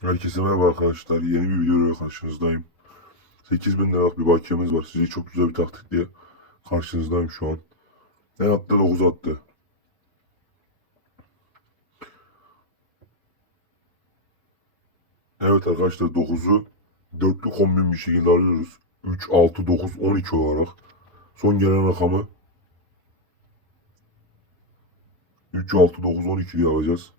Herkese merhaba arkadaşlar. Yeni bir videoyla karşınızdayım. 8000 liralık bir bakiyemiz var. Size çok güzel bir taktikle karşınızdayım şu an. En attı 9 attı. Evet arkadaşlar 9'u dörtlü kombin bir şekilde arıyoruz. 3, 6, 9, 12 olarak. Son gelen rakamı 3, 6, 9, 12 diye alacağız.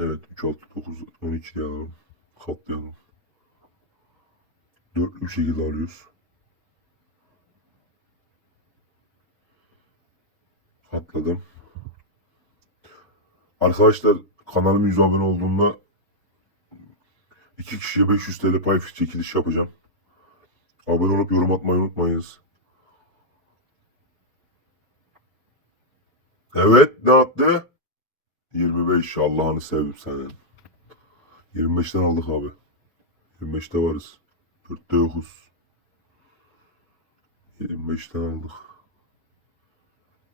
Evet 3, 6, 9, 12 diye alalım. Katlayalım. Dörtlü bir şekilde alıyoruz. Katladım. Arkadaşlar kanalıma 100 abone olduğumda iki kişiye 500 TL pay çekiliş yapacağım. Abone olup yorum atmayı unutmayınız. Evet ne attı? 25 Allah'ını sevdim senin. 25'ten aldık abi. 25'te varız. 4'te yokuz. 25'ten aldık.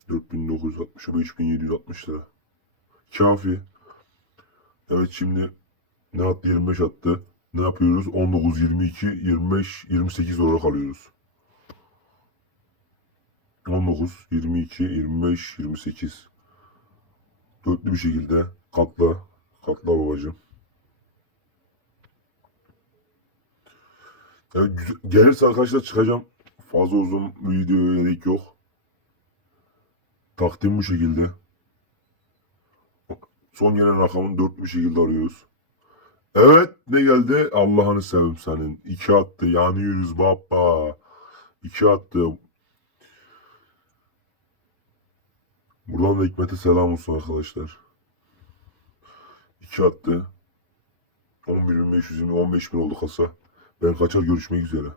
4960 5760 lira. Kafi. Evet şimdi ne attı? 25 attı. Ne yapıyoruz? 19, 22, 25, 28 olarak alıyoruz. 19, 22, 25, 28. Dörtlü bir şekilde katla. Katla babacığım. Güzel- gelirse arkadaşlar çıkacağım. Fazla uzun videoya gerek yok. Takdim bu şekilde. Son gelen rakamın dört bir şekilde arıyoruz. Evet ne geldi? Allah'ını seveyim senin. İki attı. Yanıyoruz baba. İki attı. Buradan da Hikmet'e selam olsun arkadaşlar. İki attı. 11.520 15.000 oldu kasa. Ben kaçar görüşmek üzere.